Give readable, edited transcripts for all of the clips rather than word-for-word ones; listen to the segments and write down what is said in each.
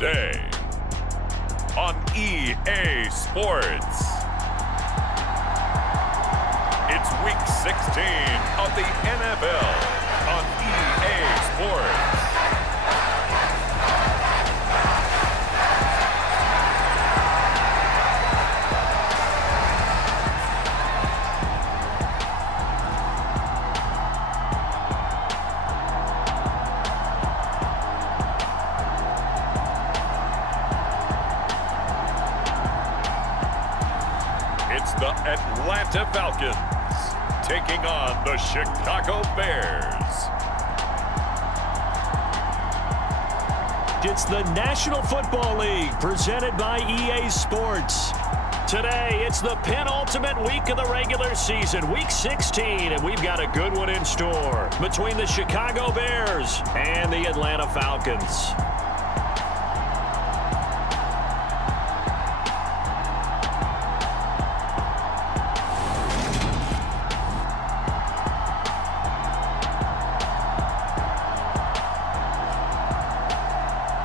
today on EA Sports. It's week 16 of the NFL on EA Sports. It's the Atlanta Falcons taking on the Chicago Bears. It's the National Football League presented by EA Sports. Today, it's the penultimate week of the regular season, week 16, and we've got a good one in store between the Chicago Bears and the Atlanta Falcons.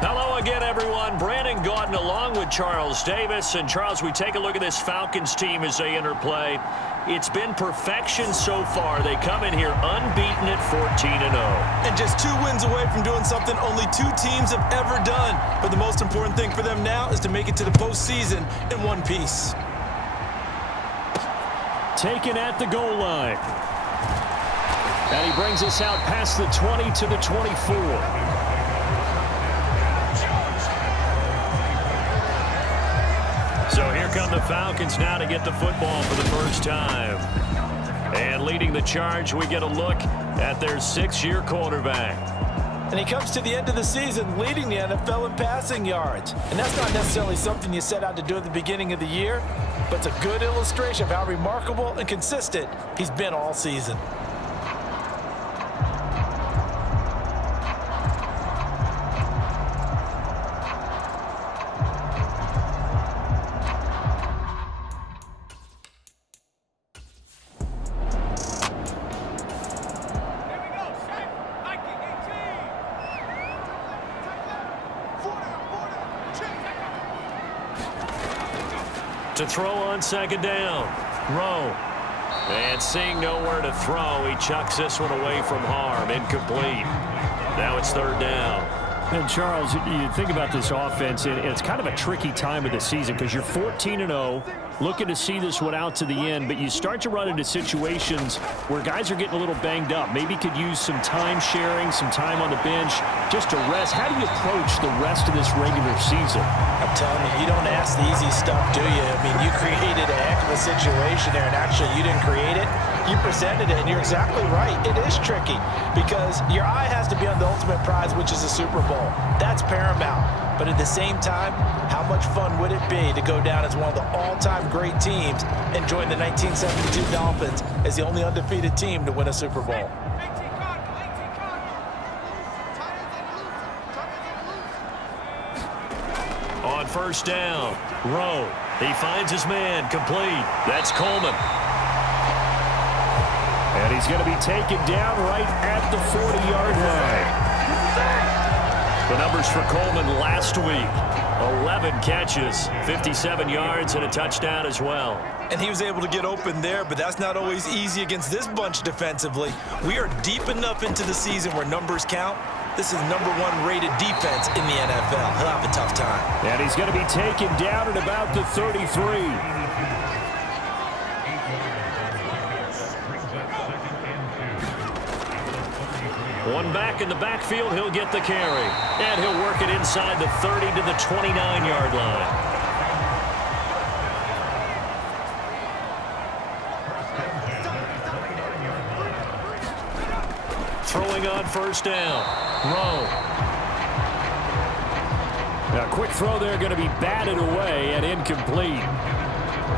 Hello again, everyone. Brandon Gaudin along with Charles Davis. And, Charles, we take a look at this Falcons team as they enter play. It's been perfection so far. They come in here unbeaten at 14-0. And just 2 wins away from doing something only 2 teams have ever done. But the most important thing for them now is to make it to the postseason in one piece. Taken at the goal line. And he brings us out past the 20 to the 24. So here come the Falcons now to get the football for the first time. And leading the charge, we get a look at their 6-year quarterback. And he comes to the end of the season leading the NFL in passing yards. And that's not necessarily something you set out to do at the beginning of the year, but it's a good illustration of how remarkable and consistent he's been all season. To throw on second down. Rowe. And seeing nowhere to throw, he chucks this one away from harm. Incomplete. Now it's third down. And, Charles, you think about this offense, and it's kind of a tricky time of the season because you're 14-0, looking to see this one out to the end, but you start to run into situations where guys are getting a little banged up. Maybe could use some time sharing, some time on the bench, just to rest. How do you approach the rest of this regular season? I'm telling you, you don't ask the easy stuff, do you? I mean, you created a heck of a situation there, and actually you didn't create it. You presented it, and you're exactly right. It is tricky because your eye has to be on the ultimate prize, which is the Super Bowl. That's paramount. But at the same time, how much fun would it be to go down as one of the all-time great teams and join the 1972 Dolphins as the only undefeated team to win a Super Bowl? On first down, Rowe. He finds his man, complete. That's Coleman. And he's going to be taken down right at the 40-yard line. The numbers for Coleman last week, 11 catches, 57 yards, and a touchdown as well. And he was able to get open there, but that's not always easy against this bunch defensively. We are deep enough into the season where numbers count. This is the #1 rated defense in the NFL. He'll have a tough time. And he's going to be taken down at about the 33. One back in the backfield, he'll get the carry. And he'll work it inside the 30 to the 29-yard line. Throwing on first down. Rowe. Now, quick throw there, going to be batted away and incomplete.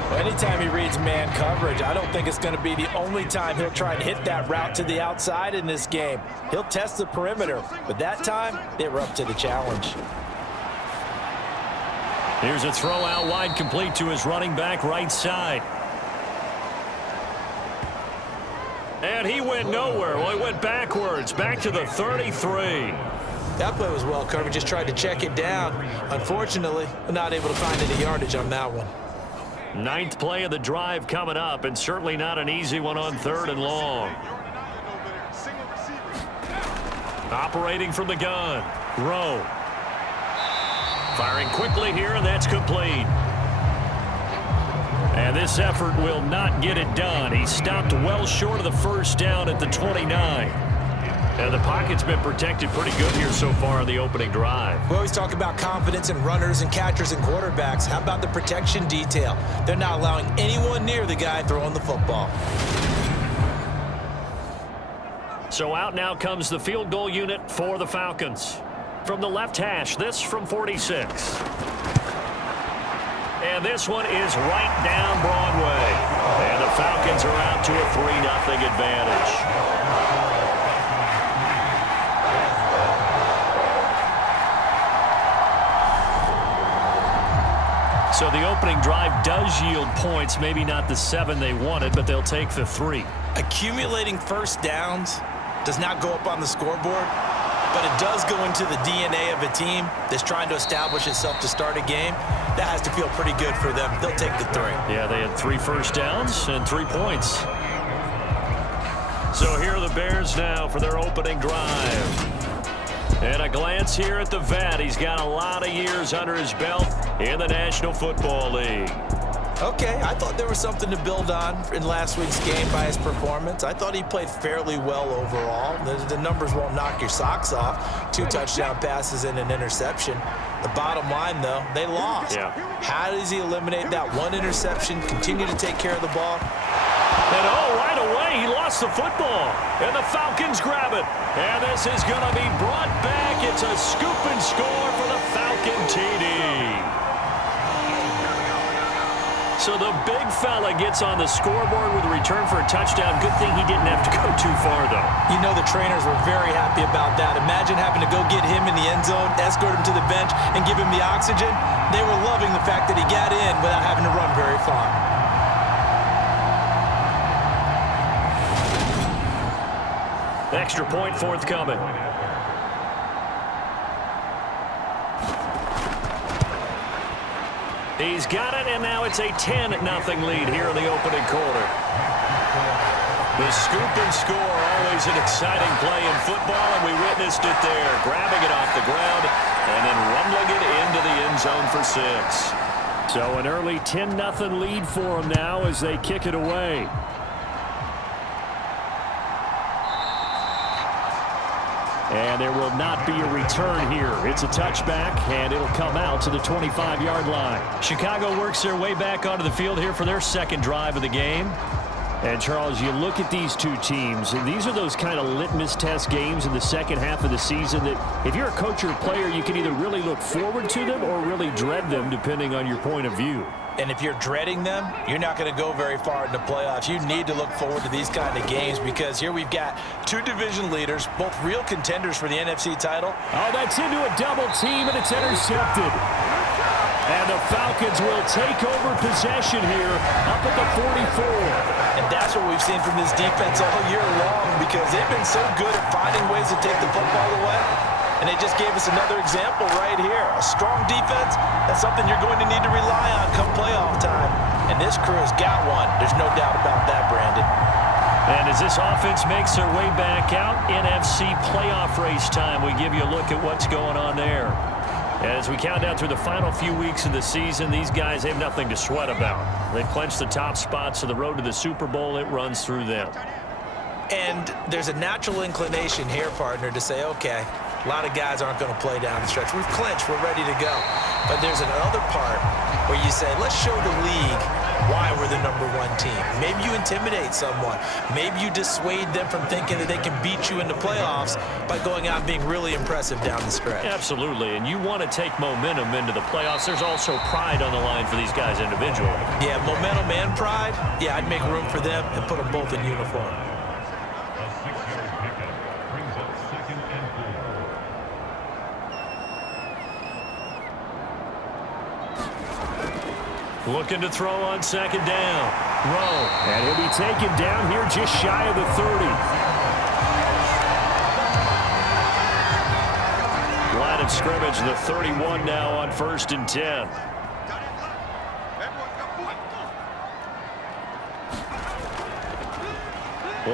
Well, anytime he reads man coverage, I don't think it's going to be the only time he'll try and hit that route to the outside in this game. He'll test the perimeter, but that time, they were up to the challenge. Here's a throw out wide, complete to his running back right side. And he went nowhere. Well, he went backwards, back to the 33. That play was well covered. Just tried to check it down. Unfortunately, not able to find any yardage on that one. Ninth play of the drive coming up, and certainly not an easy one on 3rd and long. Operating from the gun. Rowe. Firing quickly here, and that's complete. And this effort will not get it done. He stopped well short of the first down at the 29. And the pocket's been protected pretty good here so far on the opening drive. We always talk about confidence in runners and catchers and quarterbacks. How about the protection detail? They're not allowing anyone near the guy throwing the football. So out now comes the field goal unit for the Falcons. From the left hash, this from 46. And this one is right down Broadway. And the Falcons are out to a 3-0 advantage. So the opening drive does yield points, maybe not the 7 they wanted, but they'll take the 3. Accumulating first downs does not go up on the scoreboard, but it does go into the DNA of a team that's trying to establish itself to start a game. That has to feel pretty good for them. They'll take the 3. Yeah, they had 3 first downs and 3 points. So here are the Bears now for their opening drive. And a glance here at the vet. He's got a lot of years under his belt in the National Football League. Okay, I thought there was something to build on in last week's game by his performance. I thought he played fairly well overall. The numbers won't knock your socks off. 2 touchdown passes and an interception. The bottom line, though, they lost. Yeah. How does he eliminate that 1 interception, continue to take care of the ball? And right away, he lost the football. And the Falcons grab it. And this is going to be brought back. It's a scoop and score for the Falcon TD. So the big fella gets on the scoreboard with a return for a touchdown. Good thing he didn't have to go too far, though. You know the trainers were very happy about that. Imagine having to go get him in the end zone, escort him to the bench, and give him the oxygen. They were loving the fact that he got in without having to run very far. Extra point forthcoming. He's got it, and now it's a 10-0 lead here in the opening quarter. The scoop and score, always an exciting play in football, and we witnessed it there, grabbing it off the ground and then rumbling it into the end zone for 6. So an early 10-0 lead for them now as they kick it away. And there will not be a return here. It's a touchback, and it'll come out to the 25-yard line. Chicago works their way back onto the field here for their second drive of the game. And, Charles, you look at these two teams, and these are those kind of litmus test games in the second half of the season that if you're a coach or a player, you can either really look forward to them or really dread them, depending on your point of view. And if you're dreading them, you're not going to go very far in the playoffs. You need to look forward to these kind of games because here we've got 2 division leaders, both real contenders for the NFC title. Oh, that's into a double team, and it's intercepted. And the Falcons will take over possession here up at the 44. And that's what we've seen from this defense all year long because they've been so good at finding ways to take the football away. And they just gave us another example right here. A strong defense, that's something you're going to need to rely on come playoff time. And this crew has got one. There's no doubt about that, Brandon. And as this offense makes their way back out, NFC playoff race time, we give you a look at what's going on there. As we count down through the final few weeks of the season, these guys have nothing to sweat about. They clinched the top spots, so the road to the Super Bowl, it runs through them. And there's a natural inclination here, partner, to say, okay, a lot of guys aren't going to play down the stretch. We've clinched. We're ready to go. But there's another part where you say, let's show the league why we're the #1 team. Maybe you intimidate someone. Maybe you dissuade them from thinking that they can beat you in the playoffs by going out and being really impressive down the stretch. Absolutely, and you want to take momentum into the playoffs. There's also pride on the line for these guys individually. Yeah, momentum and pride. Yeah, I'd make room for them and put them both in uniform. Looking to throw on second down. Rowe. And he'll be taken down here just shy of the 30. of scrimmage, the 31 now on 1st and 10.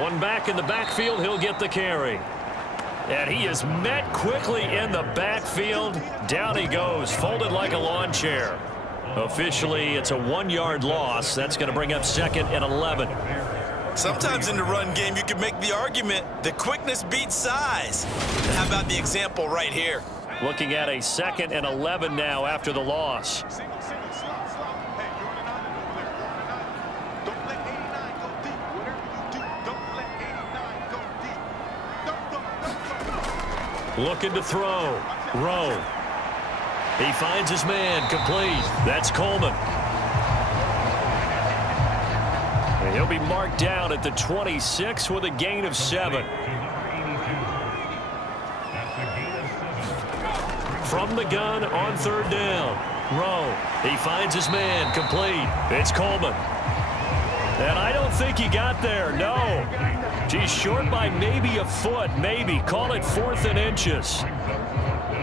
One back in the backfield, he'll get the carry. And he is met quickly in the backfield. Down he goes, folded like a lawn chair. Officially, it's a 1-yard loss. That's going to bring up 2nd and 11. Sometimes in the run game, you can make the argument that quickness beats size. And how about the example right here? Looking at a 2nd and 11 now after the loss. Looking to throw. Rowe. He finds his man. Complete. That's Coleman. And he'll be marked down at the 26 with a gain of 7. From the gun on 3rd down. Rowe. He finds his man. Complete. It's Coleman. And I don't think he got there. No. He's short by maybe a foot. Maybe. Call it 4th and inches.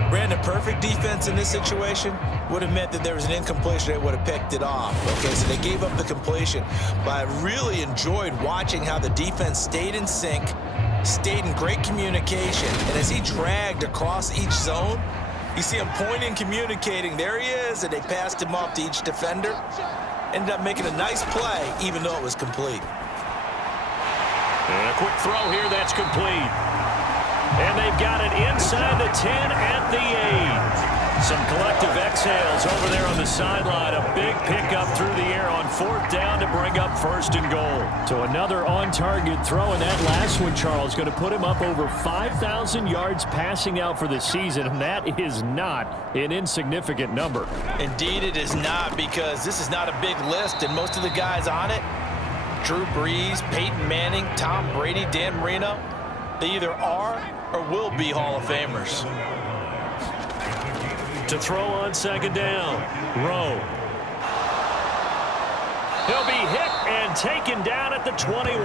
Brandon, perfect defense in this situation would have meant that there was an incompletion. They would have picked it off. Okay, so they gave up the completion. But I really enjoyed watching how the defense stayed in sync, stayed in great communication. And as he dragged across each zone, you see him pointing, communicating. There he is, and they passed him off to each defender. Ended up making a nice play, even though it was complete. And a quick throw here, that's complete. And they've got it inside the 10 at the 8. Some collective exhales over there on the sideline. A big pickup through the air on 4th down to bring up 1st and goal. So another on-target throw, and that last one, Charles, going to put him up over 5,000 yards passing out for the season, and that is not an insignificant number. Indeed it is not, because this is not a big list, and most of the guys on it, Drew Brees, Peyton Manning, Tom Brady, Dan Marino, they either are or will be Hall of Famers. To throw on 2nd down. Rowe. He'll be hit and taken down at the 21.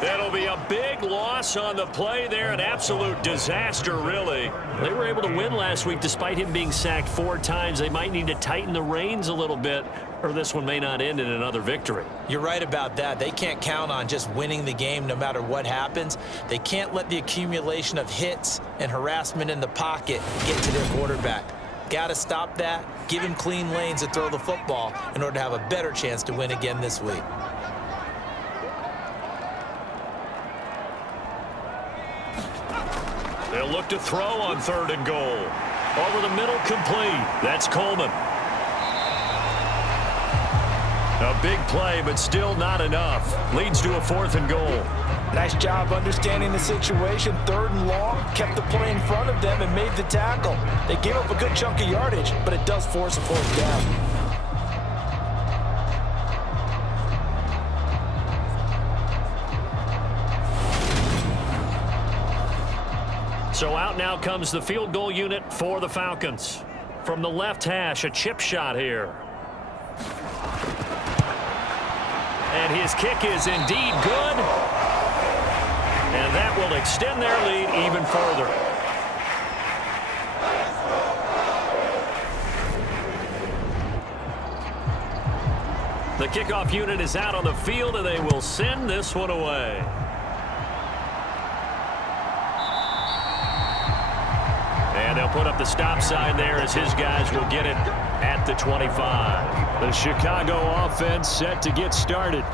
That'll be a big loss on the play there. An absolute disaster, really. They were able to win last week despite him being sacked 4 times. They might need to tighten the reins a little bit, or this one may not end in another victory. You're right about that. They can't count on just winning the game no matter what happens. They can't let the accumulation of hits and harassment in the pocket get to their quarterback. Got to stop that, give him clean lanes to throw the football in order to have a better chance to win again this week. They'll look to throw on 3rd and goal. Over the middle, complete. That's Coleman. A big play, but still not enough. Leads to a 4th and goal. Nice job understanding the situation. 3rd and long, kept the play in front of them and made the tackle. They gave up a good chunk of yardage, but it does force a 4th down. So out now comes the field goal unit for the Falcons. From the left hash, a chip shot here. And his kick is indeed good. And that will extend their lead even further. The kickoff unit is out on the field, and they will send this one away. And they'll put up the stop sign there as his guys will get it at the 25. The Chicago offense set to get started.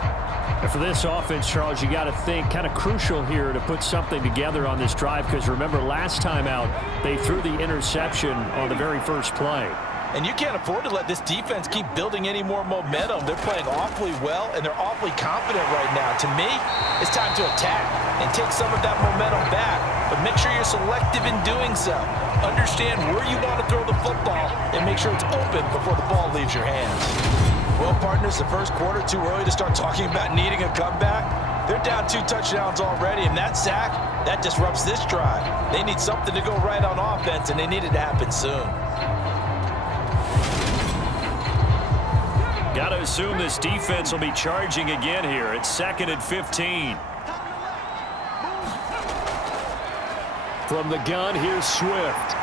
And for this offense, Charles, you got to think kind of crucial here to put something together on this drive, because remember last time out they threw the interception on the very first play. And you can't afford to let this defense keep building any more momentum. They're playing awfully well, and they're awfully confident right now. To me, it's time to attack and take some of that momentum back. But make sure you're selective in doing so. Understand where you want to throw the football and make sure it's open before the ball leaves your hands. Well, partners, the first quarter, too early to start talking about needing a comeback. They're down 2 touchdowns already, and that sack, that disrupts this drive. They need something to go right on offense, and they need it to happen soon. Got to assume this defense will be charging again here. It's 2nd and 15. From the gun, here's Swift.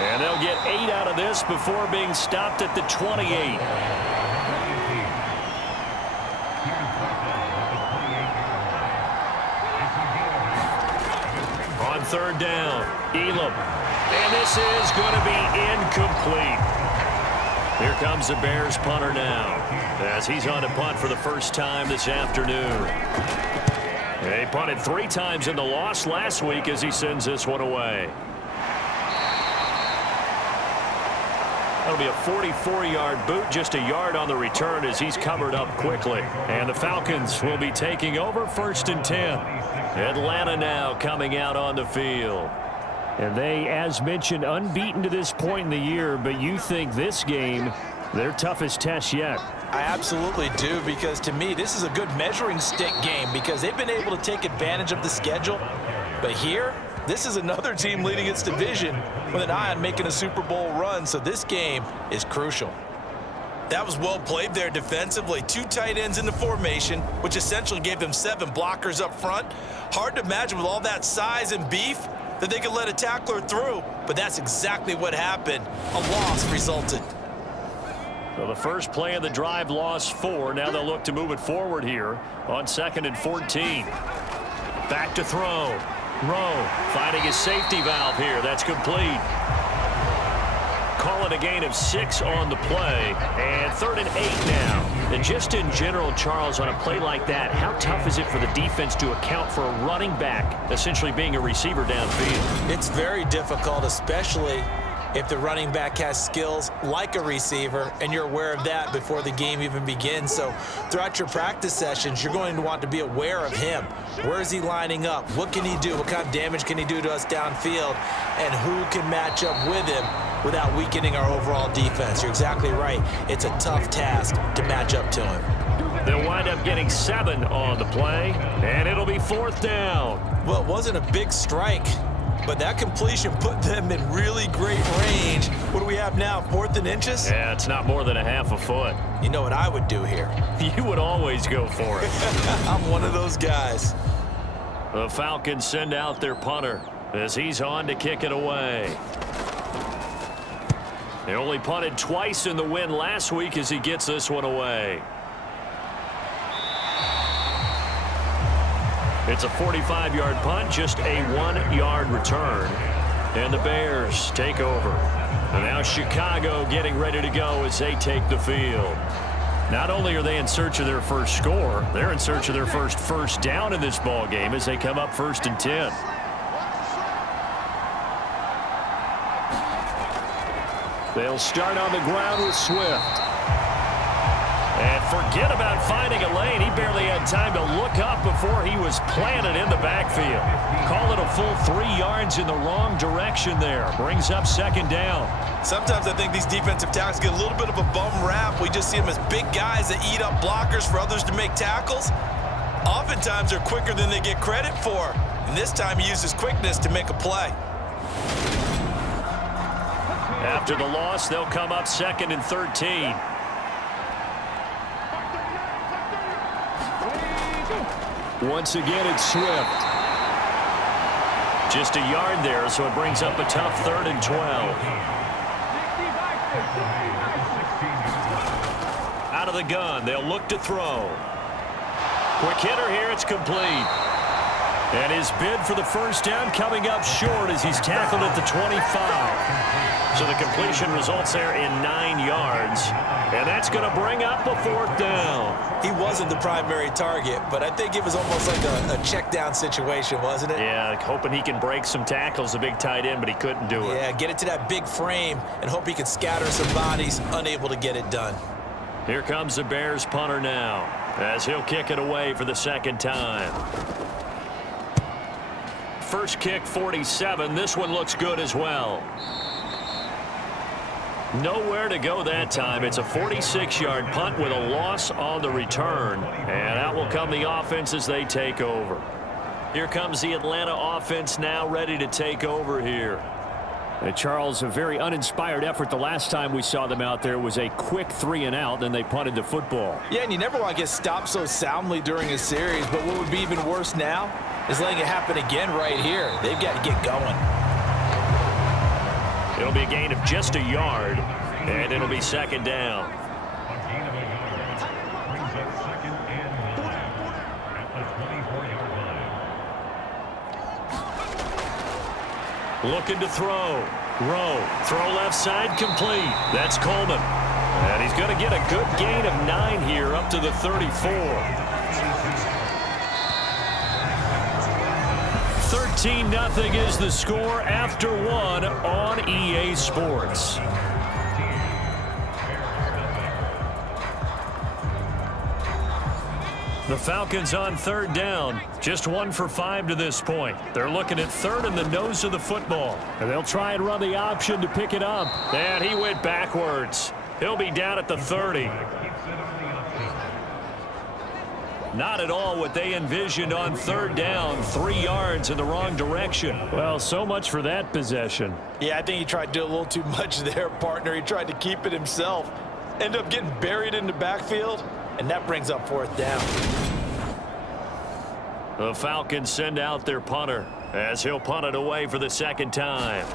And they'll get 8 out of this before being stopped at the 28. On third down, Elam. And this is going to be incomplete. Here comes the Bears punter now, as he's on to punt for the first time this afternoon. They punted 3 times in the loss last week as he sends this one away. That'll be a 44-yard boot, just a yard on the return as he's covered up quickly. And the Falcons will be taking over 1st and 10. Atlanta now coming out on the field. And they, as mentioned, unbeaten to this point in the year, but you think this game, their toughest test yet. I absolutely do, because to me, this is a good measuring stick game because they've been able to take advantage of the schedule. But here, this is another team leading its division with an eye on making a Super Bowl run, so this game is crucial. That was well played there defensively. 2 tight ends in the formation, which essentially gave them 7 blockers up front. Hard to imagine with all that size and beef that they could let a tackler through, but that's exactly what happened. A loss resulted. So the first play of the drive lost 4. Now they'll look to move it forward here on 2nd and 14. Back to throw. Rowe finding his safety valve here. That's complete. Call it a gain of 6 on the play. And 3rd and 8 now. And just in general, Charles, on a play like that, how tough is it for the defense to account for a running back essentially being a receiver downfield? It's very difficult, especially if the running back has skills like a receiver and you're aware of that before the game even begins. So throughout your practice sessions, you're going to want to be aware of him. Where is he lining up? What can he do? What kind of damage can he do to us downfield? And who can match up with him without weakening our overall defense? You're exactly right. It's a tough task to match up to him. They'll wind up getting 7 on the play, and it'll be 4th down. Well, it wasn't a big strike, but that completion put them in really great range. What do we have now, 4th and inches? Yeah, it's not more than a half a foot. You know what I would do here? You would always go for it. I'm one of those guys. The Falcons send out their punter as he's on to kick it away. They only punted twice in the win last week as he gets this one away. It's a 45-yard punt, just a 1-yard return. And the Bears take over. And now Chicago getting ready to go as they take the field. Not only are they in search of their first score, they're in search of their first down in this ball game as they come up 1st and 10. They'll start on the ground with Swift. And forget about finding a lane. He barely had time to look up before he was planted in the backfield. Call it a full 3 yards in the wrong direction there. Brings up 2nd down. Sometimes I think these defensive tackles get a little bit of a bum rap. We just see them as big guys that eat up blockers for others to make tackles. Oftentimes they're quicker than they get credit for. And this time he used his quickness to make a play. After the loss, they'll come up 2nd and 13. Once again, it's Swift. Just a yard there, so it brings up a tough 3rd and 12. Out of the gun, they'll look to throw. Quick hitter here, it's complete. And his bid for the first down coming up short as he's tackled at the 25. So the completion results there in 9 yards. And that's going to bring up a 4th down. He wasn't the primary target, but I think it was almost like a check down situation, wasn't it? Yeah, hoping he can break some tackles, a big tight end, but he couldn't do it. Yeah, get it to that big frame and hope he can scatter some bodies, unable to get it done. Here comes the Bears punter now as he'll kick it away for the 2nd time. First kick, 47. This one looks good as well. Nowhere to go that time. It's a 46-yard punt with a loss on the return. And out will come the offense as they take over. Here comes the Atlanta offense now ready to take over here. And Charles, a very uninspired effort the last time we saw them out there was a quick 3 and out, then they punted the football. Yeah, and you never want to get stopped so soundly during a series, but what would be even worse now is letting it happen again right here. They've got to get going. It'll It'll be a gain of just a yard, and it'll be second down. Looking to throw. Rowe. Throw left side complete. That's Coleman. And he's going to get a good gain of 9 here up to the 34. 13-0 is the score after 1 on EA Sports. The Falcons on third down, just 1 for 5 to this point. They're looking at third in the nose of the football. And they'll try and run the option to pick it up. And he went backwards. He'll be down at the 30. Not at all what they envisioned on third down. 3 yards in the wrong direction. Well, so much for that possession. Yeah, I think he tried to do a little too much there, partner. He tried to keep it himself. Ended up getting buried in the backfield, and that brings up fourth down. The Falcons send out their punter as he'll punt it away for the second time.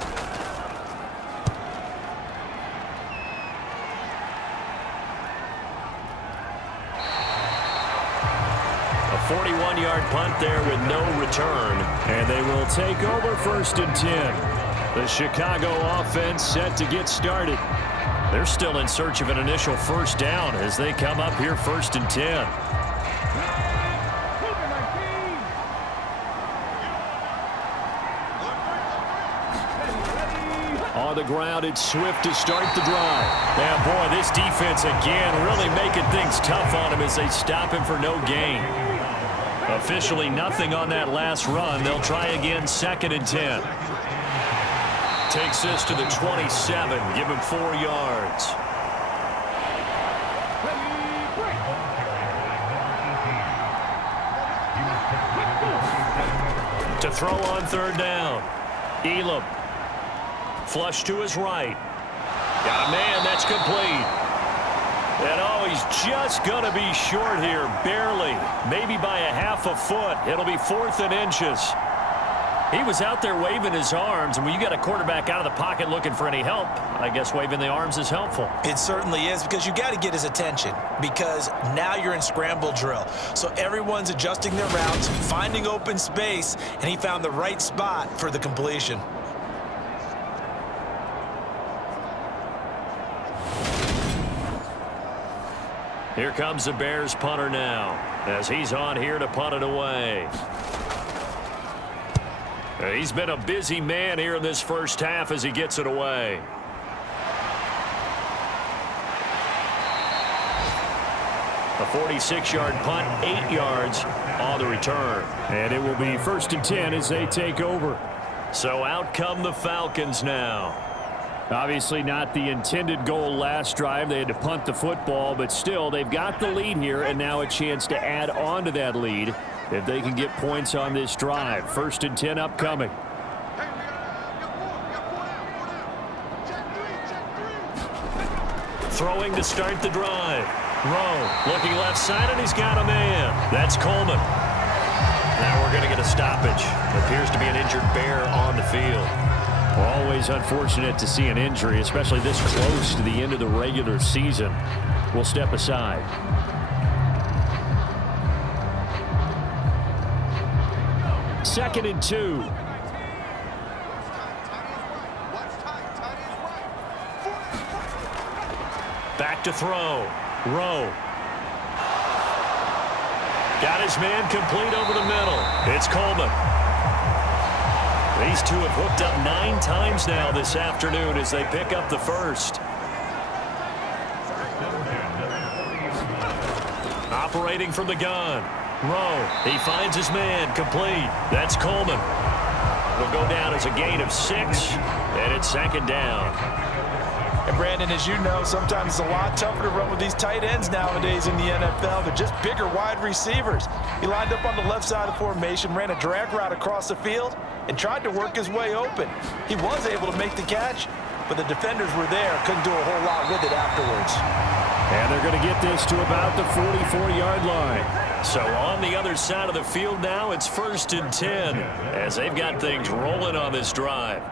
A 41-yard punt there with no return. And they will take over first and 10. The Chicago offense set to get started. They're still in search of an initial first down as they come up here first and 10. On the ground, it's Swift to start the drive. Yeah, boy, this defense again really making things tough on him as they stop him for no gain. Officially nothing on that last run. They'll try again second and 10. Takes this to the 27. Give him 4 yards. To throw on third down. Elam. Flush to his right. Got a man. That's complete. And oh, he's just going to be short here. Barely. Maybe by a half a foot. It'll be 4th and inches. He was out there waving his arms, and when you got a quarterback out of the pocket looking for any help, I guess waving the arms is helpful. It certainly is, because you got to get his attention, because now you're in scramble drill. So everyone's adjusting their routes, finding open space, and he found the right spot for the completion. Here comes the Bears punter now, as he's on here to punt it away. He's been a busy man here in this first half as he gets it away. A 46-yard punt, 8 yards on the return. And it will be first and 10 as they take over. So out come the Falcons now. Obviously not the intended goal last drive. They had to punt the football, but still they've got the lead here, and now a chance to add on to that lead if they can get points on this drive. First and 10 upcoming. Throwing to start the drive. Rowe looking left side, and he's got a man. That's Coleman. Now we're going to get a stoppage. Appears to be an injured Bear on the field. Always unfortunate to see an injury, especially this close to the end of the regular season. We'll step aside. Second and 2. Back to throw. Rowe. Got his man complete over the middle. It's Coleman. These two have hooked up 9 times now this afternoon as they pick up the first. Operating from the gun. Rowe. He finds his man complete. That's Coleman. It'll go down as a gain of 6, and it's second down. And Brandon, as you know, sometimes it's a lot tougher to run with these tight ends nowadays in the NFL. They're just bigger wide receivers. He lined up on the left side of the formation, ran a drag route across the field, and tried to work his way open. He was able to make the catch, but the defenders were there, couldn't do a whole lot with it afterwards. And they're going to get this to about the 44-yard line. So on the other side of the field now, it's first and 10 as they've got things rolling on this drive.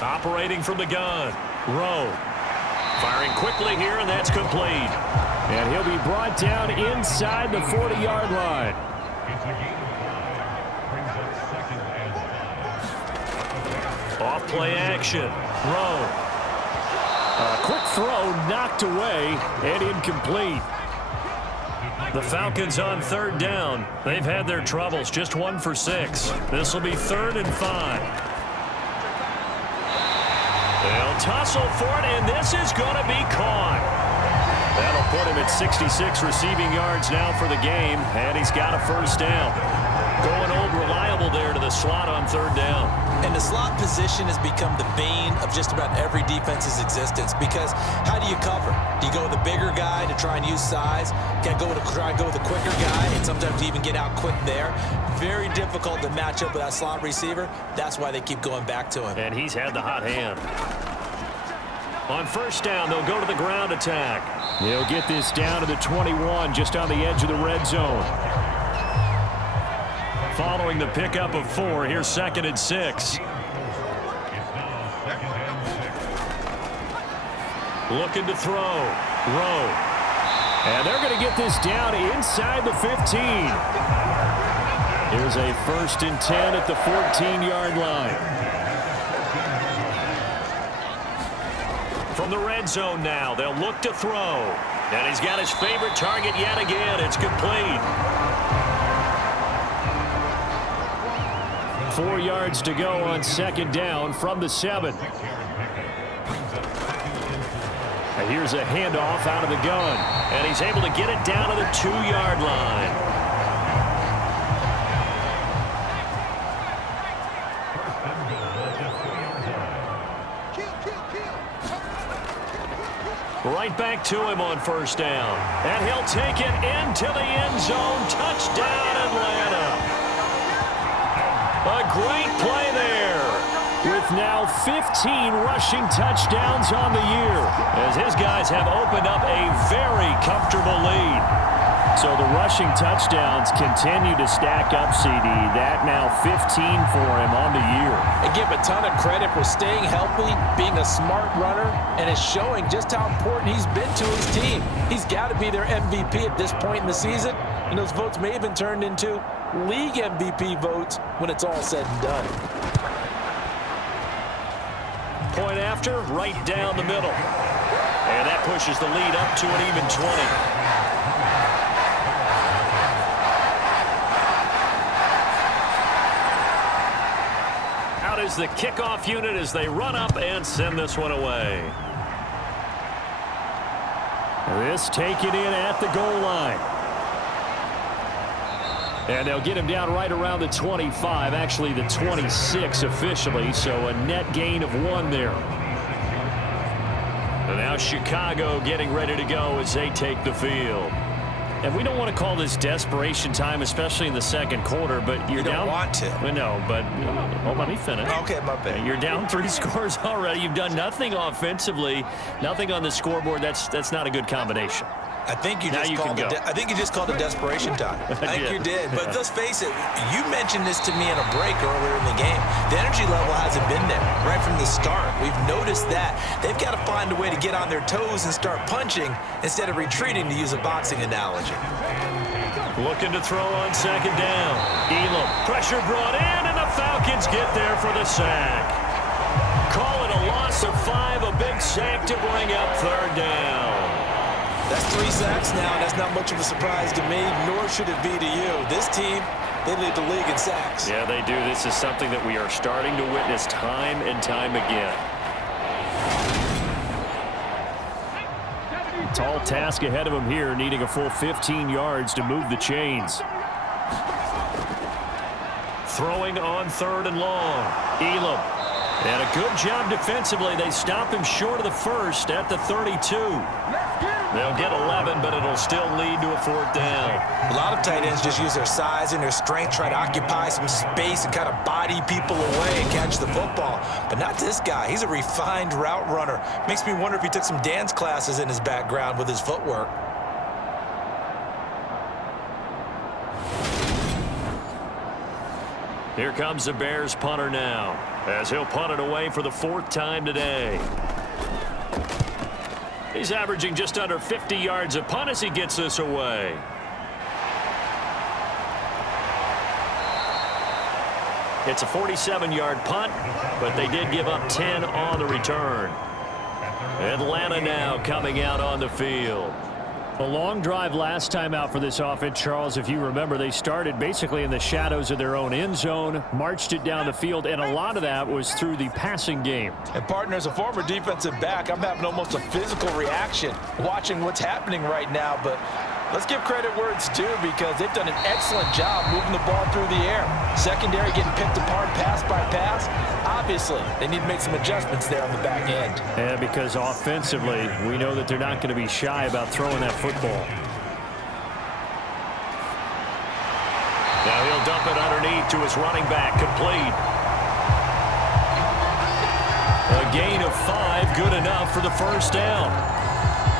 Operating from the gun. Rowe. Firing quickly here, and that's complete. And he'll be brought down inside the 40-yard line. Off play action. Rowe. A quick throw knocked away and incomplete. The Falcons on third down. They've had their troubles, just 1 for 6. This will be 3rd and 5. They'll tussle for it, and this is going to be caught. That'll put him at 66 receiving yards now for the game, and he's got a first down. Going old reliable there to the slot on third down. And the slot position has become the bane of just about every defense's existence, because how do you cover? Do you go with a bigger guy to try and use size? Can't try and go with a quicker guy, and sometimes you even get out quick there. Very difficult to match up with that slot receiver. That's why they keep going back to him. And he's had the hot hand. On first down, they'll go to the ground attack. They'll get this down to the 21, just on the edge of the red zone. Following the pickup of 4, here's 2nd and 6. Looking to throw. Rowe. And they're going to get this down inside the 15. Here's a 1st and 10 at the 14-yard line. From the red zone now, they'll look to throw. And he's got his favorite target yet again. It's complete. 4 yards to go on 2nd down from the 7. And here's a handoff out of the gun. And he's able to get it down to the 2-yard line. Right back to him on first down. And he'll take it into the end zone. Touchdown, Atlanta. A great play there. With now 15 rushing touchdowns on the year, as his guys have opened up a very comfortable lead. So the rushing touchdowns continue to stack up, CD. That now 15 for him on the year. And give a ton of credit for staying healthy, being a smart runner, and it's showing just how important he's been to his team. He's got to be their MVP at this point in the season, and those votes may have been turned into league MVP votes when it's all said and done. Point after, right down the middle. And that pushes the lead up to an even 20. Out is the kickoff unit as they run up and send this one away. This taken in at the goal line. And they'll get him down right around the 25, actually the 26 officially, so a net gain of 1 there. And now Chicago getting ready to go as they take the field. And we don't want to call this desperation time, especially in the second quarter, but you're down. You don't want to. Well, no, but let me finish. Okay, my bad. You're down 3 scores already. You've done nothing offensively, nothing on the scoreboard. That's not a good combination. I think you just called it. I think you just called it desperation time. I think you did. But let's face it. You mentioned this to me in a break earlier in the game. The energy level hasn't been there right from the start. We've noticed that they've got to find a way to get on their toes and start punching instead of retreating, to use a boxing analogy. Looking to throw on second down. Elam, pressure brought in, and the Falcons get there for the sack. Call it a loss of 5, a big sack to bring up third down. That's 3 sacks now, and that's not much of a surprise to me, nor should it be to you. This team, they lead the league in sacks. Yeah, they do. This is something that we are starting to witness time and time again. Tall task ahead of him here, needing a full 15 yards to move the chains. Throwing on third and long. Elam. And a good job defensively. They stop him short of the first at the 32. They'll get 11, but it'll still lead to a 4th down. A lot of tight ends just use their size and their strength, try to occupy some space and kind of body people away and catch the football. But not this guy. He's a refined route runner. Makes me wonder if he took some dance classes in his background with his footwork. Here comes the Bears punter now, as he'll punt it away for the 4th time today. He's averaging just under 50 yards a punt as he gets this away. It's a 47-yard punt, but they did give up 10 on the return. Atlanta now coming out on the field. A long drive last time out for this offense, Charles. If you remember, they started basically in the shadows of their own end zone, marched it down the field, and a lot of that was through the passing game. And partner, as a former defensive back, I'm having almost a physical reaction watching what's happening right now. But let's give credit where it's due, because they've done an excellent job moving the ball through the air. Secondary getting picked apart pass by pass. Obviously, they need to make some adjustments there on the back end. Yeah, because offensively, we know that they're not going to be shy about throwing that football. Now he'll dump it underneath to his running back, complete. A gain of 5, good enough for the first down.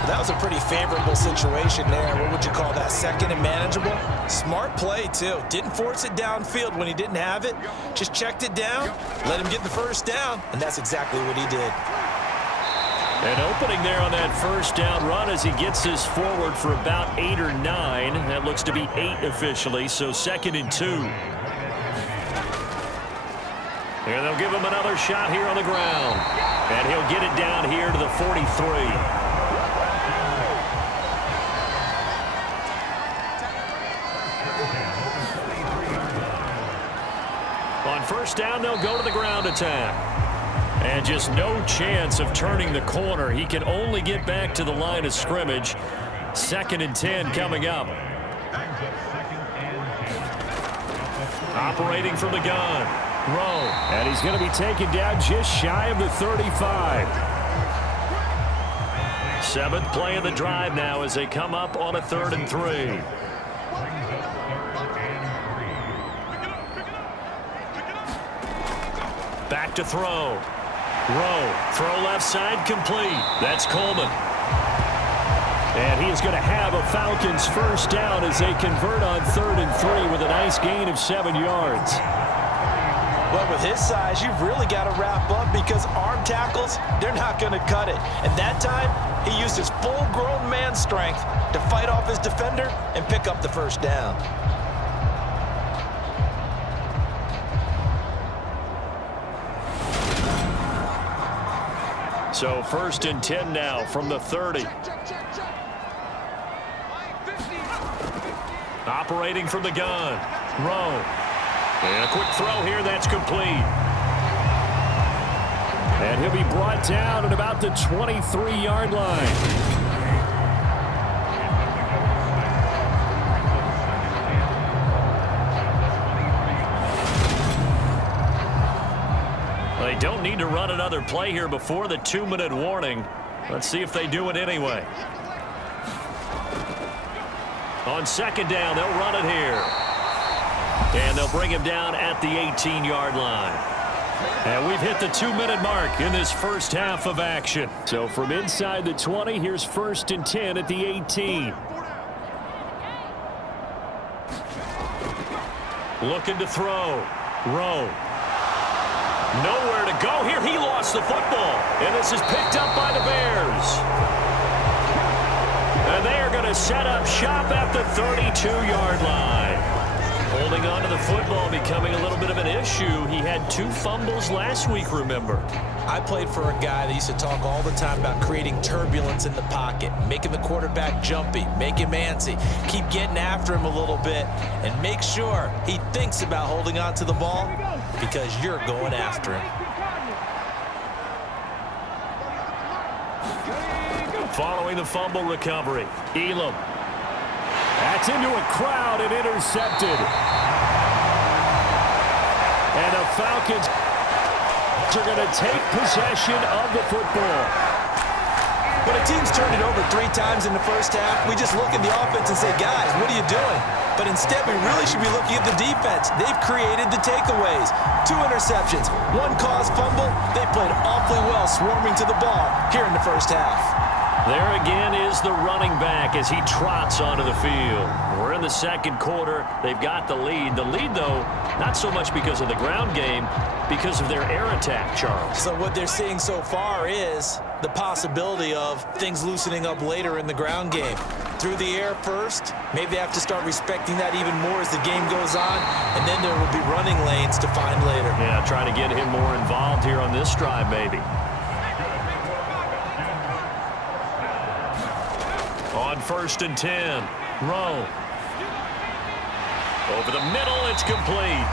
That was a pretty favorable situation there. What would you call that? Second and manageable? Smart play, too. Didn't force it downfield when he didn't have it. Just checked it down, let him get the first down, and that's exactly what he did. An opening there on that first down run as he gets this forward for about 8 or 9. That looks to be 8 officially, so 2nd and 2. And they'll give him another shot here on the ground. And he'll get it down here to the 43. On first down, they'll go to the ground attack. And just no chance of turning the corner. He can only get back to the line of scrimmage. 2nd and 10 coming up. Operating from the gun. Rowe. And he's going to be taken down just shy of the 35. 7th play of the drive now as they come up on a 3rd and 3. Back to throw. Rowe, throw left side, complete. That's Coleman. And he is going to have a Falcons first down as they convert on 3rd and 3 with a nice gain of 7 yards. Well, with his size, you've really got to wrap up, because arm tackles, they're not going to cut it. And that time, he used his full-grown man strength to fight off his defender and pick up the first down. So 1st and 10 now from the 30. Operating from the gun. Rowe. And a quick throw here that's complete. And he'll be brought down at about the 23-yard line. They don't need to run another play here before the 2-minute warning. Let's see if they do it anyway. On 2nd down, they'll run it here. And they'll bring him down at the 18-yard line. And we've hit the 2-minute mark in this first half of action. So from inside the 20, here's 1st and 10 at the 18. Looking to throw. Rowe. Nowhere to go here. He lost the football. And this is picked up by the Bears. And they are going to set up shop at the 32-yard line. Holding on to the football becoming a little bit of an issue. He had 2 fumbles last week, remember. I played for a guy that used to talk all the time about creating turbulence in the pocket, making the quarterback jumpy, make him antsy, keep getting after him a little bit, and make sure he thinks about holding on to the ball, because you're going after him. Following the fumble recovery, Elam. That's into a crowd and intercepted. And the Falcons are going to take possession of the football. When a team's turned it over 3 times in the first half, we just look at the offense and say, guys, what are you doing? But instead, we really should be looking at the defense. They've created the takeaways. 2 interceptions, 1 caused fumble. They played awfully well swarming to the ball here in the first half. There again is the running back as he trots onto the field. We're in the 2nd quarter. They've got the lead. The lead, though, Not so much because of the ground game, because of their air attack, Charles. So what they're seeing so far is the possibility of things loosening up later in the ground game. Through the air first, maybe they have to start respecting that even more as the game goes on, and then there will be running lanes to find later. Yeah, trying to get him more involved here on this drive, maybe. On 1st and 10, Rowe. Over the middle, it's complete.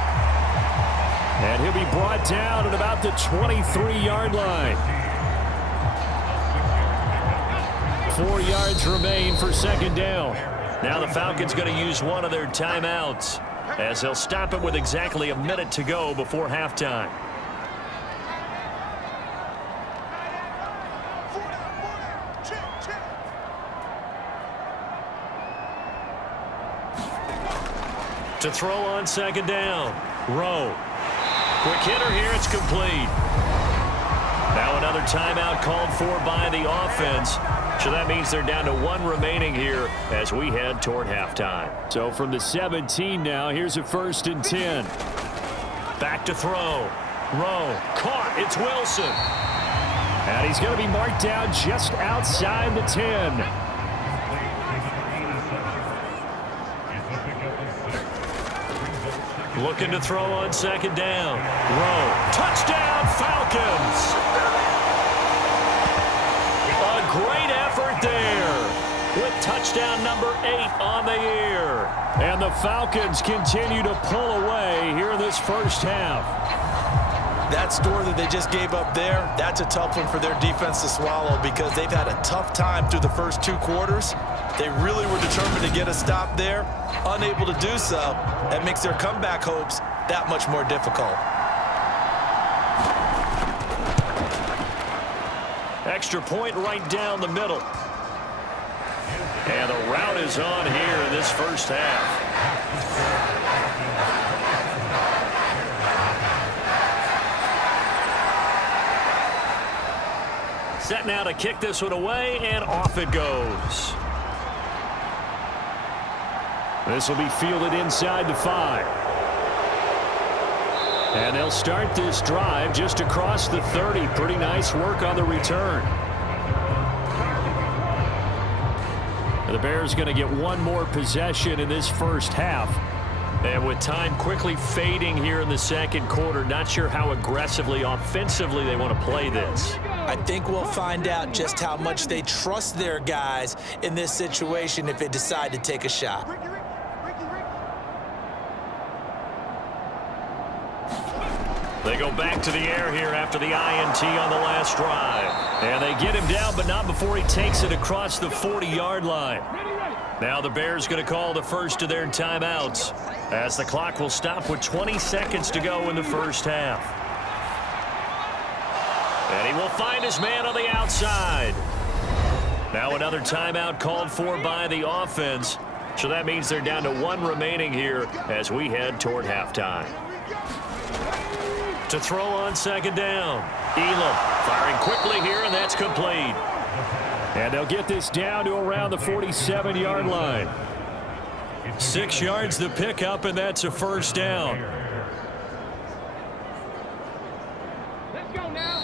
And he'll be brought down at about the 23-yard line. 4 yards remain for 2nd down. Now the Falcons going to use one of their timeouts as they'll stop it with exactly a minute to go before halftime. To throw on 2nd down, Rowe. Quick hitter here, it's complete. Now another timeout called for by the offense. So that means they're down to 1 remaining here as we head toward halftime. So from the 17 now, here's a 1st and 10. Back to throw. Rowe caught. It's Wilson. And he's going to be marked down just outside the 10. Looking to throw on 2nd down. Rowe. Touchdown, Falcons. A great effort there with touchdown number 8 on the year. And the Falcons continue to pull away here in this first half. That score that they just gave up there, that's a tough one for their defense to swallow because they've had a tough time through the first 2 quarters. They really were determined to get a stop there. Unable to do so, that makes their comeback hopes that much more difficult. Extra point right down the middle. And the route is on here in this first half. Set now to kick this one away, and off it goes. This will be fielded inside the 5. And they'll start this drive just across the 30. Pretty nice work on the return. The Bears going to get one more possession in this first half. And with time quickly fading here in the 2nd quarter, not sure how aggressively, offensively they want to play this. I think we'll find out just how much they trust their guys in this situation if they decide to take a shot. They go back to the air here after the INT on the last drive. And they get him down, but not before he takes it across the 40-yard line. Now the Bears going to call the first of their timeouts as the clock will stop with 20 seconds to go in the first half. And he will find his man on the outside. Now another timeout called for by the offense. So that means they're down to 1 remaining here as we head toward halftime. To throw on 2nd down. Elam firing quickly here, and that's complete. And they'll get this down to around the 47-yard line. 6 yards the pickup, and that's a first down. Let's go now.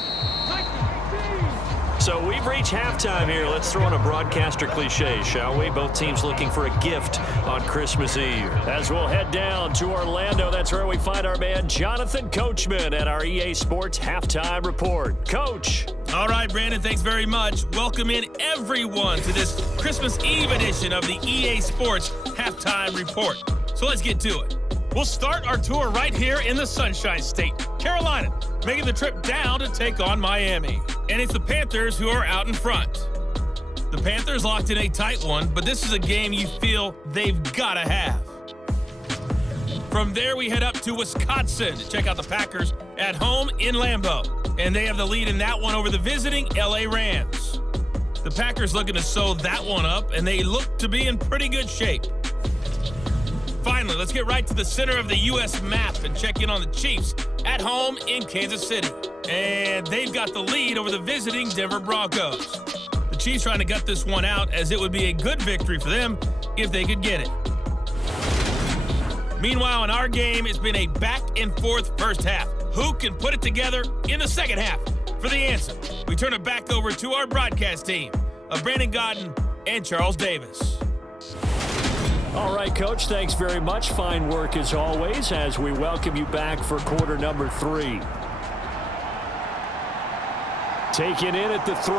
So we've reached halftime here. Let's throw in a broadcaster cliche, shall we? Both teams looking for a gift on Christmas Eve. As we'll head down to Orlando, that's where we find our man Jonathan Coachman at our EA Sports Halftime Report. Coach. All right, Brandon, thanks very much. Welcome in everyone to this Christmas Eve edition of the EA Sports Halftime Report. So let's get to it. We'll start our tour right here in the Sunshine State, Carolina, making the trip down to take on Miami. And it's the Panthers who are out in front. The Panthers locked in a tight one, but this is a game you feel they've got to have. From there, we head up to Wisconsin to check out the Packers at home in Lambeau. And they have the lead in that one over the visiting LA Rams. The Packers looking to sew that one up, and they look to be in pretty good shape. Finally, let's get right to the center of the U.S. map and check in on the Chiefs at home in Kansas City. And they've got the lead over the visiting Denver Broncos. The Chiefs trying to gut this one out, as it would be a good victory for them if they could get it. Meanwhile, in our game, it's been a back-and-forth first half. Who can put it together in the second half? For the answer, we turn it back over to our broadcast team of Brandon Godden and Charles Davis. All right, Coach, thanks very much. Fine work as always as we welcome you back for quarter number 3. Taken in at the 3.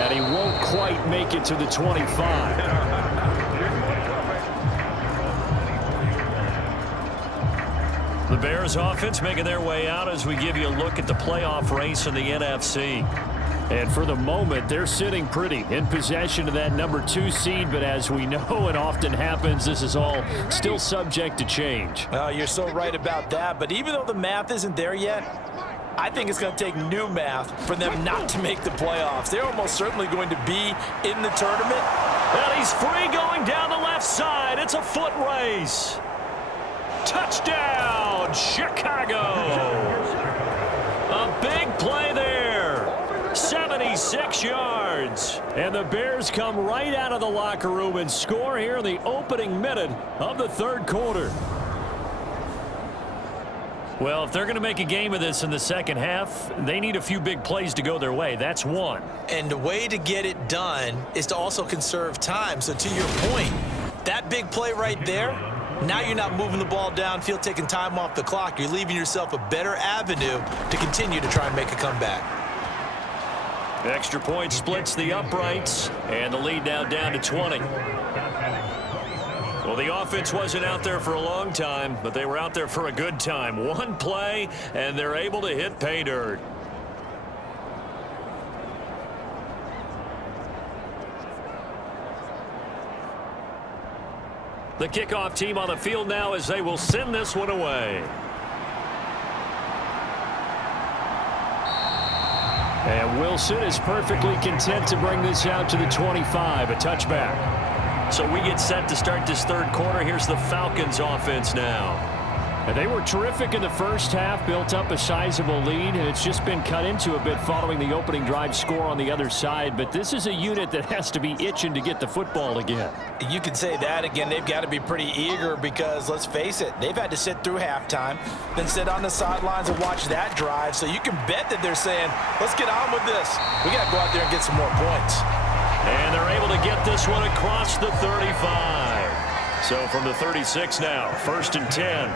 And he won't quite make it to the 25. The Bears offense making their way out as we give you a look at the playoff race in the NFC. And for the moment, they're sitting pretty in possession of that number 2 seed. But as we know, it often happens, this is all still subject to change. Well, you're so right about that. But even though the math isn't there yet, I think it's going to take new math for them not to make the playoffs. They're almost certainly going to be in the tournament. And he's free going down the left side. It's a foot race. Touchdown, Chicago. A big play there. 76 yards. And the Bears come right out of the locker room and score here in the opening minute of the third quarter. Well, if they're going to make a game of this in the second half, they need a few big plays to go their way. That's one. And the way to get it done is to also conserve time. So to your point, that big play right there, now you're not moving the ball downfield, taking time off the clock. You're leaving yourself a better avenue to continue to try and make a comeback. Extra point splits the uprights, and the lead now down to 20. Well, the offense wasn't out there for a long time, but they were out there for a good time. One play, and they're able to hit pay dirt. The kickoff team on the field now as they will send this one away. And Wilson is perfectly content to bring this out to the 25, a touchback. So we get set to start this third quarter. Here's the Falcons offense now. And they were terrific in the first half, built up a sizable lead, and it's just been cut into a bit following the opening drive score on the other side. But this is a unit that has to be itching to get the football again. You can say that again. They've got to be pretty eager because, let's face it, they've had to sit through halftime, then sit on the sidelines and watch that drive. So you can bet that they're saying, let's get on with this. We got to go out there and get some more points. And they're able to get this one across the 35. So from the 36 now, 1st and 10.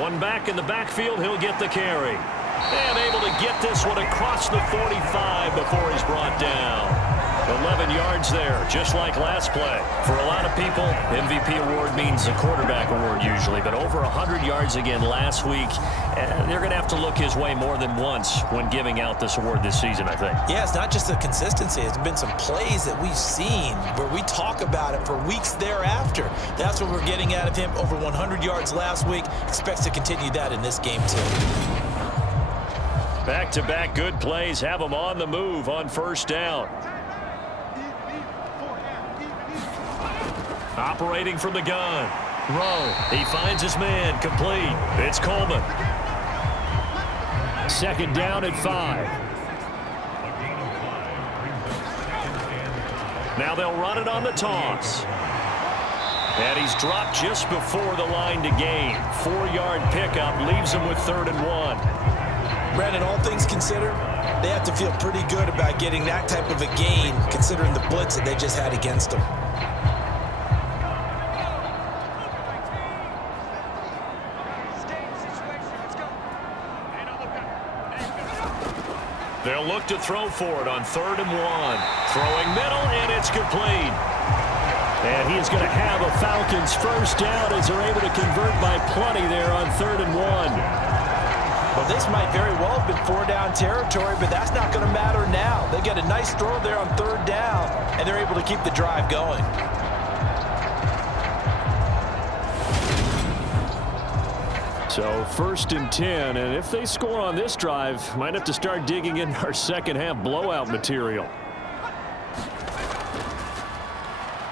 One back in the backfield, he'll get the carry. And able to get this one across the 45 before he's brought down. 11 yards there, just like last play. For a lot of people, MVP award means a quarterback award usually, but over 100 yards again last week. And they're going to have to look his way more than once when giving out this award this season, I think. Yeah, it's not just the consistency. It's been some plays that we've seen where we talk about it for weeks thereafter. That's what we're getting out of him. Over 100 yards last week. Expects to continue that in this game, too. Back-to-back good plays have him on the move on first down. Operating from the gun. Rowe. He finds his man. Complete. It's Coleman. Second down at 5. Now they'll run it on the toss. And he's dropped just before the line to gain. 4-yard pickup leaves him with 3rd and 1. Brandon, all things considered, they have to feel pretty good about getting that type of a gain considering the blitz that they just had against them. They'll look to throw for it on 3rd and 1. Throwing middle, and it's complete. And he is going to have a Falcons first down as they're able to convert by plenty there on 3rd and 1. Well, this might very well have been 4-down territory, but that's not going to matter now. They get a nice throw there on 3rd down, and they're able to keep the drive going. So 1st and 10, and if they score on this drive, might have to start digging in our second half blowout material.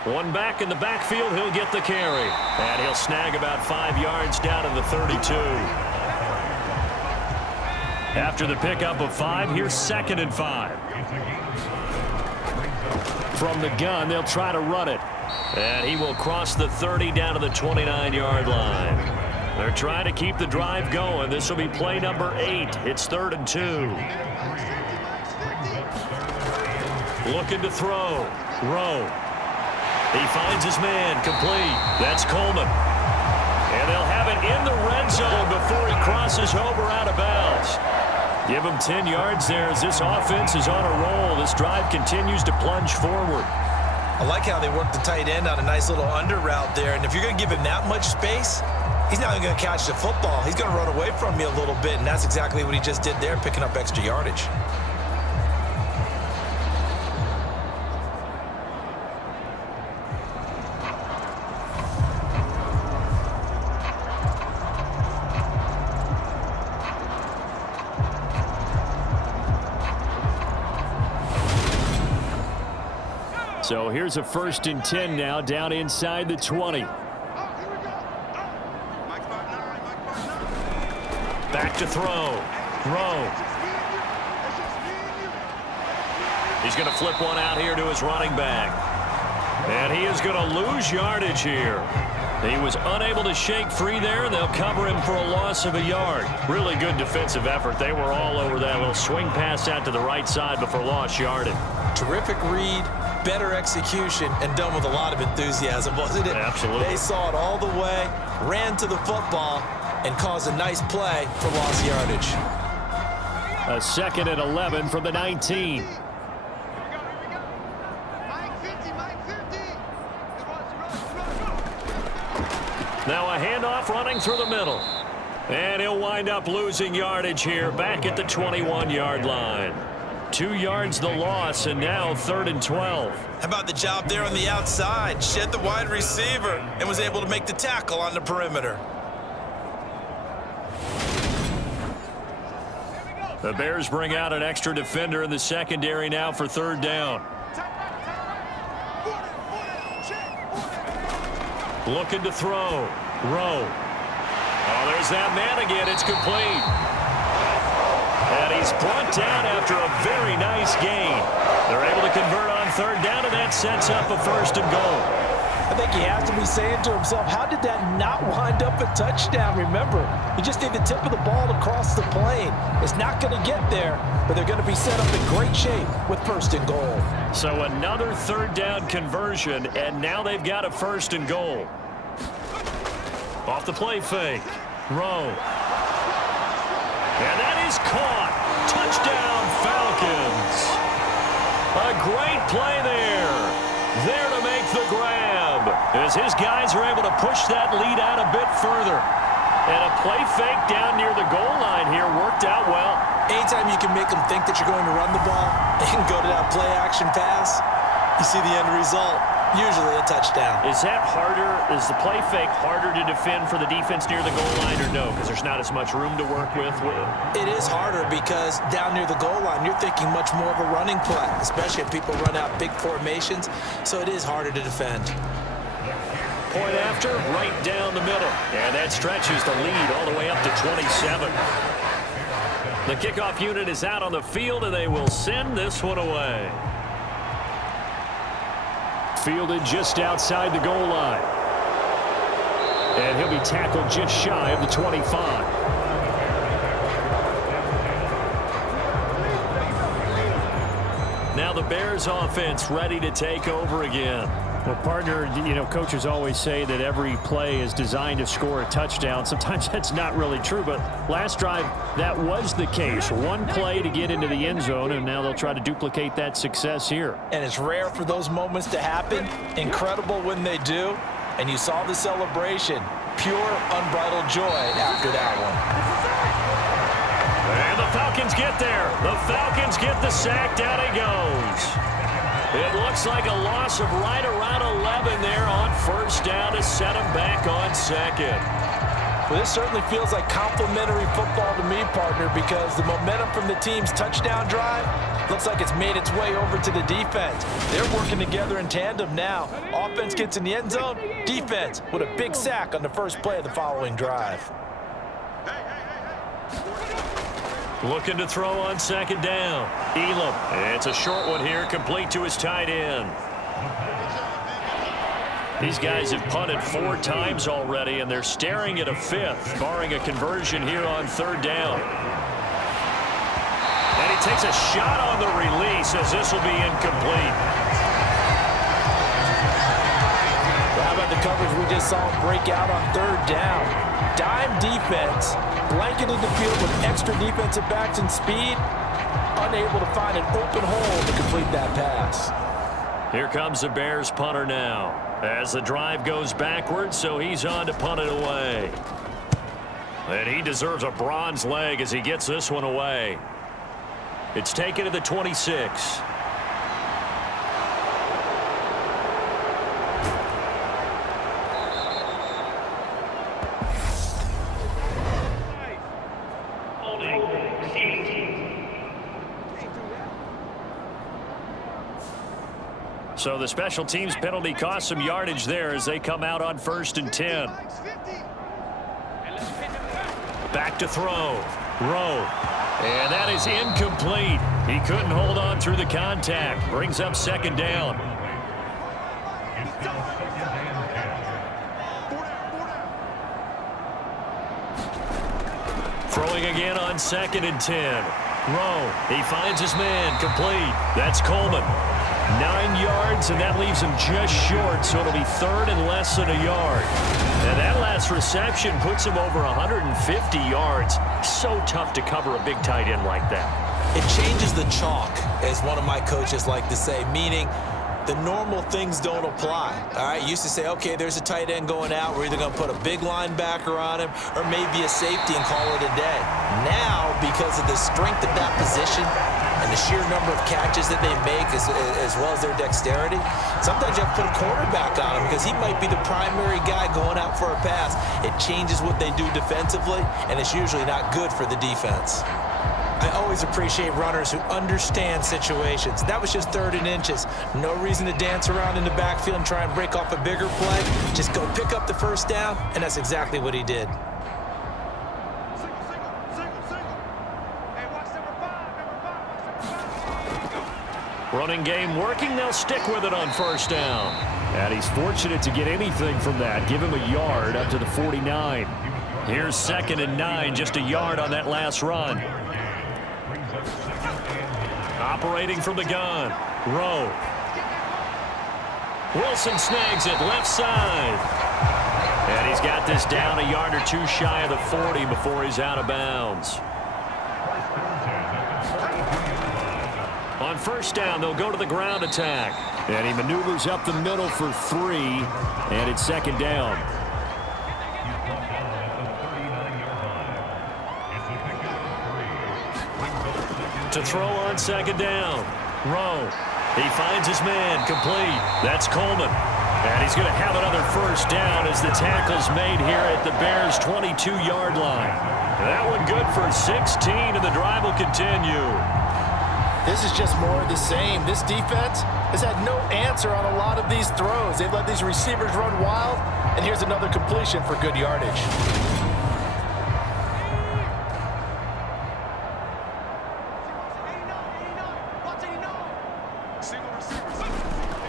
One back in the backfield, he'll get the carry. And he'll snag about 5 yards down to the 32. After the pickup of 5, here's 2nd and 5. From the gun, they'll try to run it. And he will cross the 30 down to the 29-yard line. They're trying to keep the drive going. This will be play number 8. It's 3rd and 2. Looking to throw. Rowe. He finds his man. Complete. That's Coleman. And they'll have it in the red zone before he crosses over out of bounds. Give him 10 yards there as this offense is on a roll. This drive continues to plunge forward. I like how they work the tight end on a nice little under route there. And if you're going to give him that much space, he's not even going to catch the football. He's going to run away from you a little bit, and that's exactly what he just did there, picking up extra yardage. So here's a 1st and 10 now, down inside the 20. Back to throw. Rowe. He's going to flip one out here to his running back. And he is going to lose yardage here. He was unable to shake free there, and they'll cover him for a loss of a yard. Really good defensive effort. They were all over that little swing pass out to the right side before lost yardage. Terrific read, better execution, and done with a lot of enthusiasm, wasn't it? Absolutely. They saw it all the way, ran to the football, and caused a nice play for lost yardage. A 2nd and 11 from the 19. Now a handoff running through the middle. And he'll wind up losing yardage here back at the 21-yard line. 2 yards the loss, and now 3rd and 12. How about the job there on the outside? Shed the wide receiver and was able to make the tackle on the perimeter. The Bears bring out an extra defender in the secondary now for 3rd down. Looking to throw. Rowe. Oh, there's that man again. It's complete. And he's brought down after a very nice gain. They're able to convert on 3rd down, and that sets up a 1st and goal. I think he has to be saying to himself, how did that not wind up a touchdown? Remember, you just need the tip of the ball to cross the plane. It's not going to get there, but they're going to be set up in great shape with 1st and goal. So another 3rd down conversion, and now they've got a 1st and goal. Off the play fake. Rowe. And that is caught. Touchdown, Falcons. A great play there. There to make the grab as his guys are able to push that lead out a bit further. And a play fake down near the goal line here worked out well. Anytime you can make them think that you're going to run the ball and go to that play action pass, you see the end result. Usually a touchdown. Is that harder? Is the play fake harder to defend for the defense near the goal line or no? Because there's not as much room to work with. It is harder because down near the goal line, you're thinking much more of a running play, especially if people run out big formations. So it is harder to defend. Point after, right down the middle. And that stretches the lead all the way up to 27. The kickoff unit is out on the field, and they will send this one away. Fielded just outside the goal line. And he'll be tackled just shy of the 25. Now the Bears offense ready to take over again. Well, partner, you know, coaches always say that every play is designed to score a touchdown. Sometimes that's not really true, but last drive, that was the case. One play to get into the end zone, and now they'll try to duplicate that success here. And it's rare for those moments to happen. Incredible when they do. And you saw the celebration. Pure, unbridled joy after that one. And the Falcons get there. The Falcons get the sack. Down he goes. It looks like a loss of right around 11 there on 1st down to set him back on 2nd. Well, this certainly feels like complimentary football to me, partner, because the momentum from the team's touchdown drive looks like it's made its way over to the defense. They're working together in tandem now. Offense gets in the end zone. Defense with a big sack on the first play of the following drive. Looking to throw on second down. Elam. It's a short one here, complete to his tight end. These guys have punted 4 times already, and they're staring at a 5th, barring a conversion here on third down. And he takes a shot on the release as this will be incomplete. How about the coverage we just saw break out on third down? Dime defense, blanketed the field with extra defensive backs and speed, unable to find an open hole to complete that pass. Here comes the Bears punter now. As the drive goes backwards, so he's on to punt it away. And he deserves a bronze leg as he gets this one away. It's taken to the 26. So the special teams penalty cost some yardage there as they come out on 1st and 10. Back to throw. Rowe. And that is incomplete. He couldn't hold on through the contact. Brings up second down. Throwing again on 2nd and 10. Rowe. He finds his man. Complete. That's Coleman. 9 yards, and that leaves him just short, so it'll be 3rd and less than a yard. And that last reception puts him over 150 yards. So tough to cover a big tight end like that. It changes the chalk, as one of my coaches like to say, meaning the normal things don't apply. All right, used to say, okay, there's a tight end going out. We're either going to put a big linebacker on him or maybe a safety and call it a day. Now, because of the strength of that position and the sheer number of catches that they make as well as their dexterity, sometimes you have to put a quarterback on him because he might be the primary guy going out for a pass. It changes what they do defensively, and it's usually not good for the defense. I always appreciate runners who understand situations. That was just 3rd and inches. No reason to dance around in the backfield and try and break off a bigger play. Just go pick up the first down, and that's exactly what he did. Running game working. They'll stick with it on 1st down. And he's fortunate to get anything from that. Give him a yard up to the 49. Here's 2nd and 9, just a yard on that last run. Operating from the gun. Rowe. Wilson snags it left side. And he's got this down a yard or 2 shy of the 40 before he's out of bounds. On 1st down, they'll go to the ground attack. And he maneuvers up the middle for 3, and it's 2nd down. To throw on 2nd down. Rowe. He finds his man. Complete. That's Coleman. And he's going to have another 1st down as the tackle's made here at the Bears' 22-yard line. That one good for 16, and the drive will continue. This is just more of the same. This defense has had no answer on a lot of these throws. They've let these receivers run wild, and here's another completion for good yardage.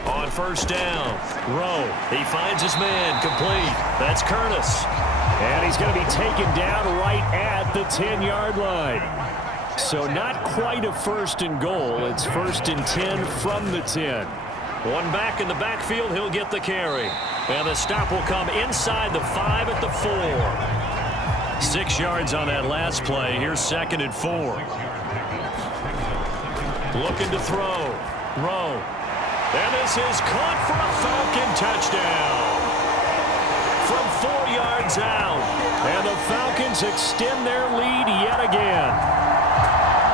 On 1st down, Rowe. He finds his man. Complete. That's Curtis. And he's going to be taken down right at the 10-yard line. So not quite a 1st and goal. It's 1st and 10 from the 10. One back in the backfield. He'll get the carry. And the stop will come inside the 5 at the 4. 6 yards on that last play. Here's 2nd and 4. Looking to throw. Rowe. And this is caught for a Falcon touchdown. From 4 yards out. And the Falcons extend their lead yet again.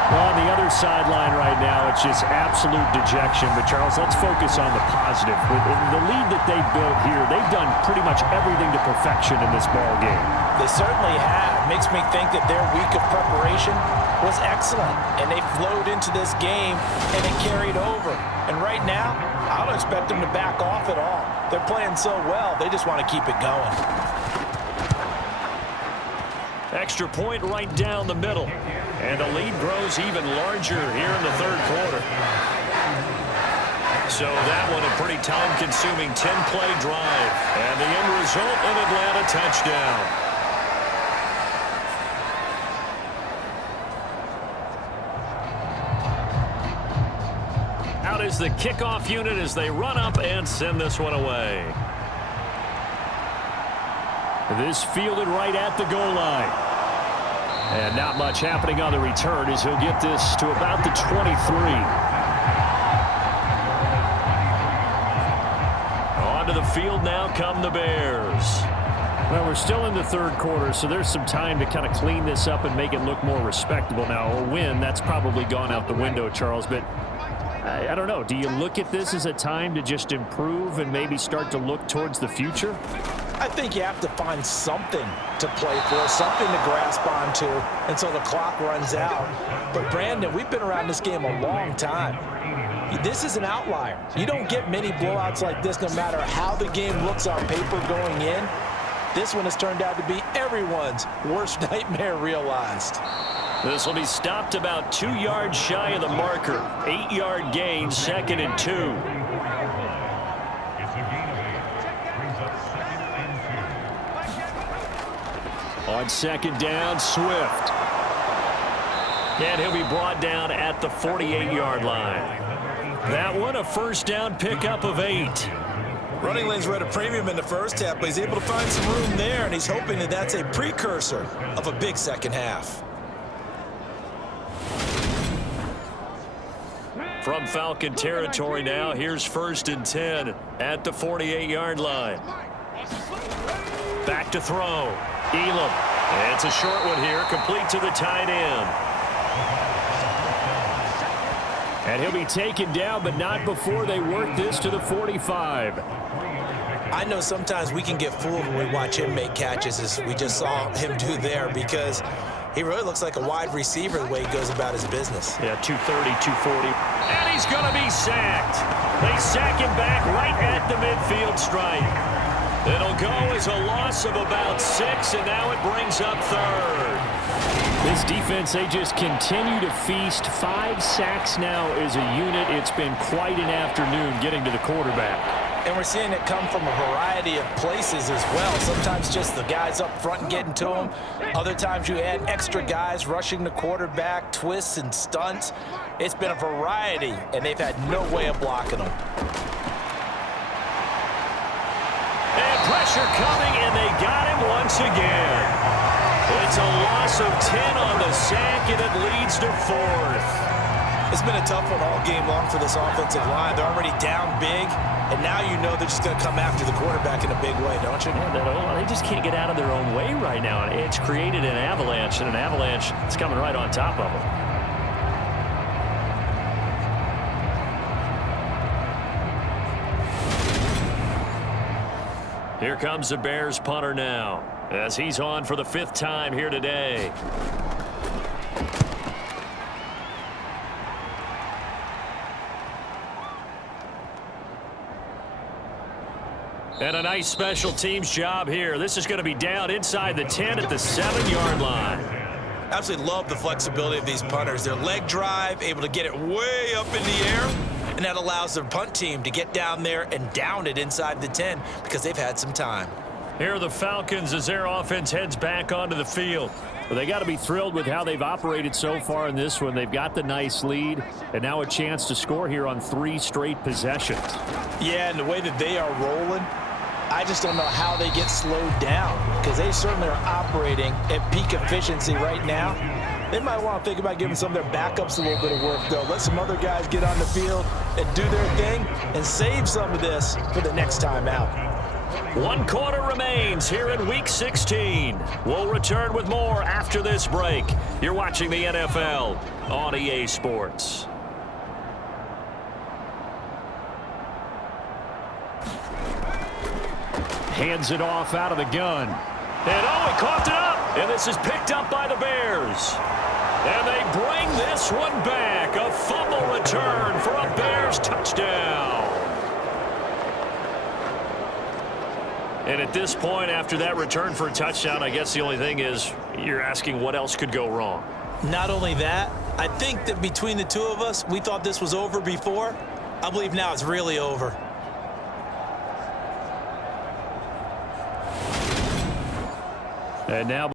On the other sideline right now, it's just absolute dejection. But, Charles, let's focus on the positive. With the lead that they've built here, they've done pretty much everything to perfection in this ball game. They certainly have. Makes me think that their week of preparation was excellent. And they flowed into this game, and it carried over. And right now, I don't expect them to back off at all. They're playing so well, they just want to keep it going. Extra point right down the middle. And the lead grows even larger here in the third quarter. So that one a pretty time-consuming 10-play drive. And the end result, an Atlanta touchdown. Out is the kickoff unit as they run up and send this one away. This fielded right at the goal line. And not much happening on the return as he'll get this to about the 23. Onto the field now come the Bears. Well, we're still in the third quarter, so there's some time to kind of clean this up and make it look more respectable now. A win, that's probably gone out the window, Charles, but I don't know. Do you look at this as a time to just improve and maybe start to look towards the future? I think you have to find something to play for, something to grasp onto until the clock runs out. But, Brandon, we've been around this game a long time. This is an outlier. You don't get many blowouts like this no matter how the game looks on paper going in. This one has turned out to be everyone's worst nightmare realized. This will be stopped about 2 yards shy of the marker. 8-yard gain, 2nd and 2. On 2nd down, Swift. And he'll be brought down at the 48-yard line. That one a first down pickup of 8. Running lanes were at a premium in the first half, but he's able to find some room there, and he's hoping that that's a precursor of a big second half. From Falcon territory now, here's 1st and 10 at the 48-yard line. Back to throw. Elam. It's a short one here, complete to the tight end. And he'll be taken down, but not before they work this to the 45. I know sometimes we can get fooled when we watch him make catches, as we just saw him do there, because he really looks like a wide receiver the way he goes about his business. Yeah, 230, 240. And he's going to be sacked. They sack him back right at the midfield stripe. It'll go as a loss of about 6, and now it brings up 3rd. This defense, they just continue to feast. 5 sacks now as a unit. It's been quite an afternoon getting to the quarterback. And we're seeing it come from a variety of places as well. Sometimes just the guys up front and getting to him. Other times you add extra guys rushing the quarterback, twists and stunts. It's been a variety, and they've had no way of blocking them. And pressure coming, and they got him once again. It's a loss of 10 on the sack, and it leads to 4th. It's been a tough one all game long for this offensive line. They're already down big, and now you know they're just going to come after the quarterback in a big way, don't you? Yeah, they just can't get out of their own way right now. It's created an avalanche, and an avalanche is coming right on top of them. Here comes the Bears punter now, as he's on for the 5th time here today. And a nice special teams job here. This is going to be down inside the 10 at the 7-yard line. Absolutely love the flexibility of these punters. Their leg drive, able to get it way up in the air, and that allows their punt team to get down there and down it inside the 10 because they've had some time. Here are the Falcons as their offense heads back onto the field. Well, they got to be thrilled with how they've operated so far in this one. They've got the nice lead, and now a chance to score here on 3 straight possessions. Yeah, and the way that they are rolling, I just don't know how they get slowed down, because they certainly are operating at peak efficiency right now. They might want to think about giving some of their backups a little bit of work, though. Let some other guys get on the field and do their thing and save some of this for the next time out. 1 quarter remains here in Week 16. We'll return with more after this break. You're watching the NFL on EA Sports. Hands it off out of the gun. And he coughed it up. And this is picked up by the Bears. And they bring this one back. A fumble return for a Bears touchdown. And at this point, after that return for a touchdown, I guess the only thing is you're asking what else could go wrong. Not only that, I think that between the two of us, we thought this was over before. I believe now it's really over. And now